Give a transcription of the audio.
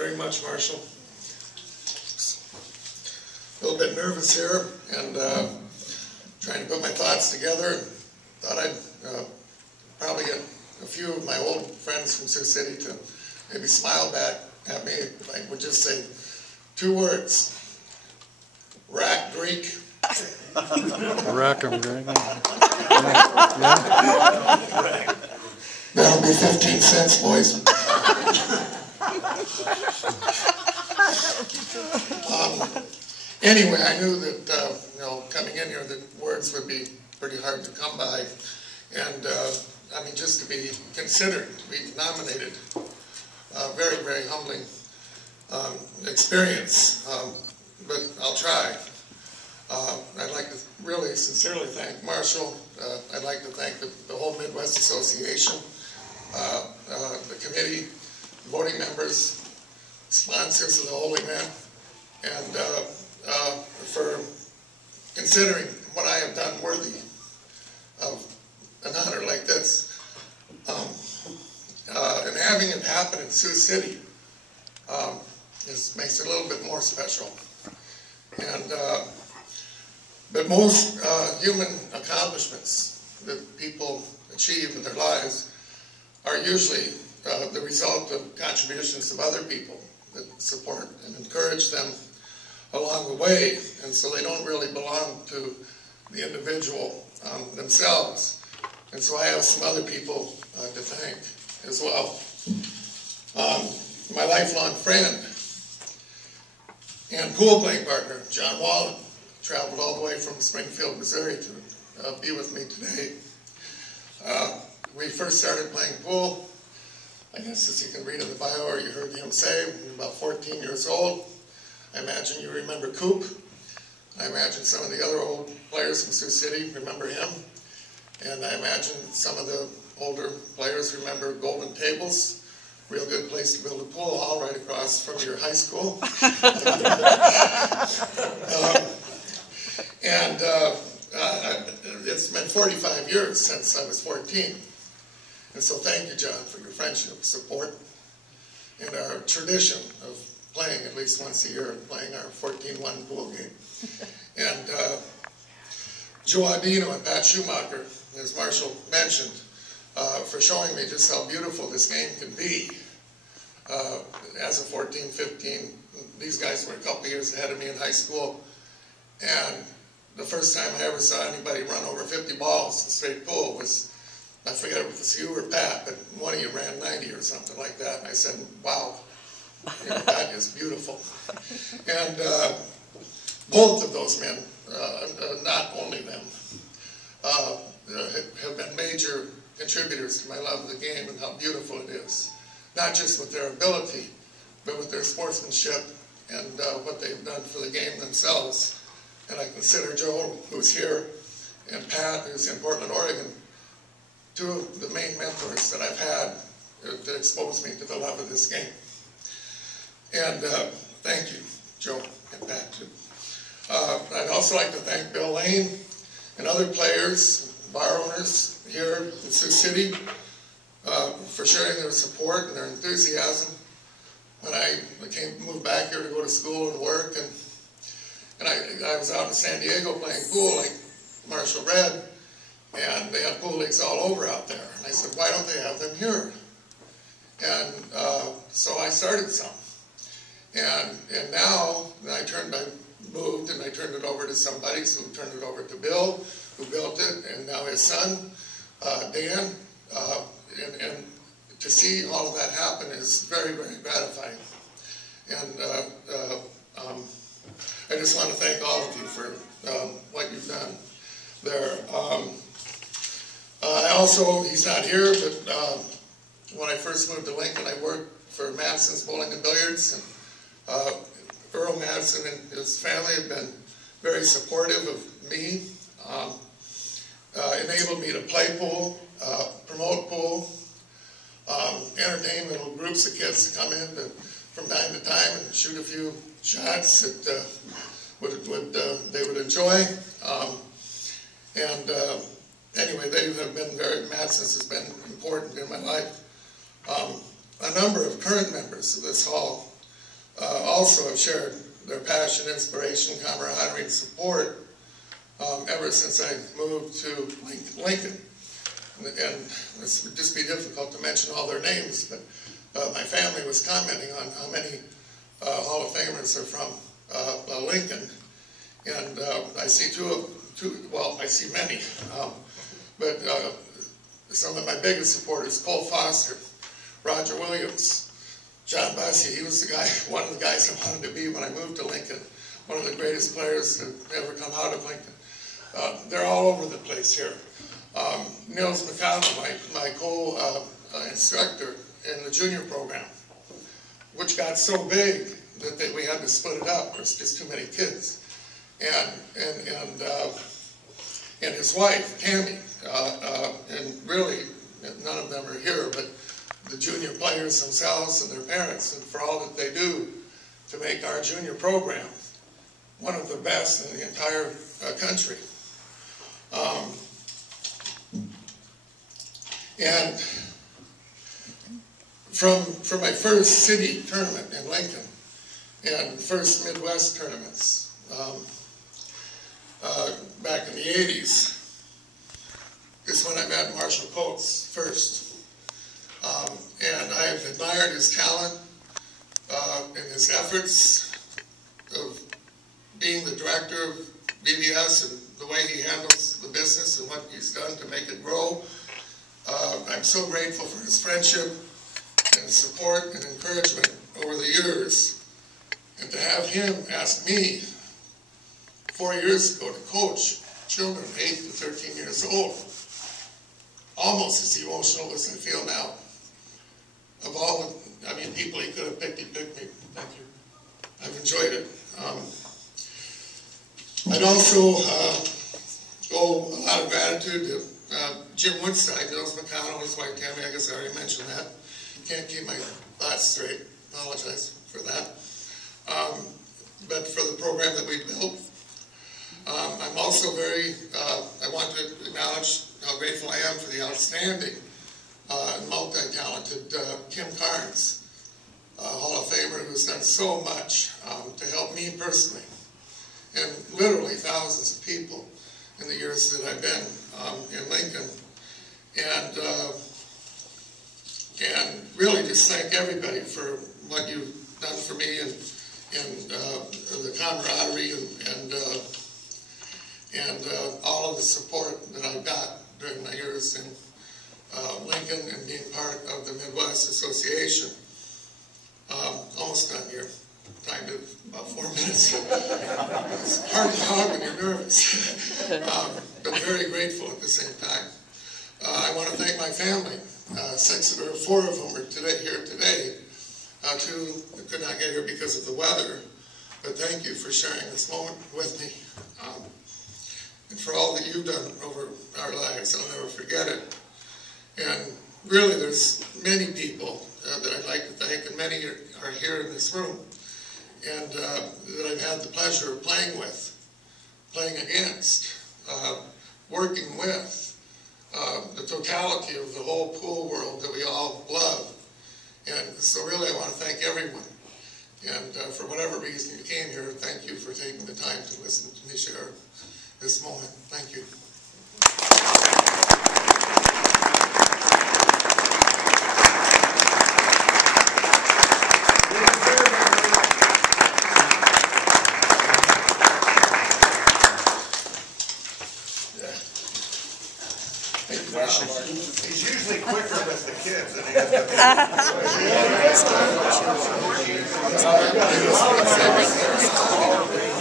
very much, Marshall. A little bit nervous here, and trying to put my thoughts together. Thought I'd probably get a few of my old friends from Sioux City to maybe smile back at me if I would just say 2 words. Rack Greek. Rack 'em, Greg. That'll be 15 cents, boys. Anyway, I knew that, coming in here, the words would be pretty hard to come by. And, I mean, just to be considered, to be nominated, very, very humbling experience. But I'll try. I'd like to really sincerely thank Marshall. I'd like to thank the whole Midwest Association, the committee, the voting members, sponsors of the whole event, and for considering what I have done worthy of an honor like this. And having it happen in Sioux City makes it a little bit more special. And but most human accomplishments that people achieve in their lives are usually the result of contributions of other people that support and encourage them along the way, and so they don't really belong to the individual themselves. And so I have some other people to thank as well. My lifelong friend and pool playing partner, John Wallen, traveled all the way from Springfield, Missouri to be with me today. We first started playing pool, I guess as you can read in the bio or you heard him say, we were about 14 years old. I imagine you remember Coop. I imagine some of the other old players from Sioux City remember him. And I imagine some of the older players remember Golden Tables. Real good place to build a pool hall right across from your high school. It's been 45 years since I was 14. And so thank you, John, for your friendship, support, and our tradition of playing at least once a year and playing our 14-1 pool game. And Joe Audino and Pat Schumacher, as Marshall mentioned, for showing me just how beautiful this game can be. As a 14, 15, these guys were a couple years ahead of me in high school, and the first time I ever saw anybody run over 50 balls in straight pool was, I forget if it was you or Pat, but one of you ran 90 or something like that, and I said, wow, that is beautiful. And both of those men, not only them, have been major contributors to my love of the game and how beautiful it is. Not just with their ability, but with their sportsmanship and what they've done for the game themselves. And I consider Joe, who's here, and Pat, who's in Portland, Oregon, 2 of the main mentors that I've had to expose me to the love of this game. And thank you, Joe and Pat, too. I'd also like to thank Bill Lane and other players, bar owners here in Sioux City for sharing their support and their enthusiasm when I moved back here to go to school and work. And I was out in San Diego playing pool like Marshall read, and they had pool leagues all over out there. And I said, why don't they have them here? And so I started some. And now I moved and I turned it over to somebody, so who turned it over to Bill, who built it, and now his son, Dan. And to see all of that happen is very, very gratifying. And I just want to thank all of you for what you've done there. I also, he's not here, but when I first moved to Lincoln, I worked for Madison's Bowling and Billiards. And Earl Madison and his family have been very supportive of me, enabled me to play pool, promote pool, entertain little groups of kids to come in from time to time and shoot a few shots that they would enjoy. Anyway, they have been Madison's has been important in my life. A number of current members of this hall also have shared their passion, inspiration, camaraderie, and support ever since I moved to Lincoln. And this would just be difficult to mention all their names, but my family was commenting on how many Hall of Famers are from Lincoln. And I see I see many, but some of my biggest supporters: Cole Foster, Roger Williams, John Bussey. He was one of the guys I wanted to be when I moved to Lincoln. One of the greatest players to ever come out of Lincoln. They're all over the place here. Nils McConnell, my co-instructor in the junior program, which got so big that we had to split it up. There's just too many kids. And his wife, Tammy, and really none of them are here, but the junior players themselves and their parents, and for all that they do to make our junior program one of the best in the entire country. And from my first city tournament in Lincoln and first Midwest tournaments back in the 80s is when I met Marshall Coates first. And I've admired his talent and his efforts of being the director of BBS and the way he handles the business and what he's done to make it grow. I'm so grateful for his friendship and support and encouragement over the years. And to have him ask me 4 years ago to coach children 8 to 13 years old, almost as emotional as I feel now. Of all the, people he could have picked, he picked me. Thank you. I've enjoyed it. I'd also owe a lot of gratitude to Jim Woodside, Nils McConnell, his wife Tammy. I guess I already mentioned that. Can't keep my thoughts straight. Apologize for that. But for the program that we built, I'm also I want to acknowledge how grateful I am for the outstanding and multi-talented Kim Carnes, Hall of Famer, who's done so much to help me personally, and literally thousands of people in the years that I've been in Lincoln. And really just thank everybody for what you've done for me and the camaraderie and all of the support that I've got during my years in Lincoln and being part of the Midwest Association. Almost done here. Time to about 4 minutes. It's hard to talk when you're nervous, but very grateful at the same time. I want to thank my family. 4 of them are here today. 2 could not get here because of the weather, but thank you for sharing this moment with me. And for all that you've done over our lives, I'll never forget it. And really, there's many people that I'd like to thank, and many are here in this room, and that I've had the pleasure of playing with, playing against, working with, the totality of the whole pool world that we all love. And so really I want to thank everyone. And for whatever reason you came here, thank you for taking the time to listen to me share this moment. Thank you. He's usually quicker with the kids than he is with the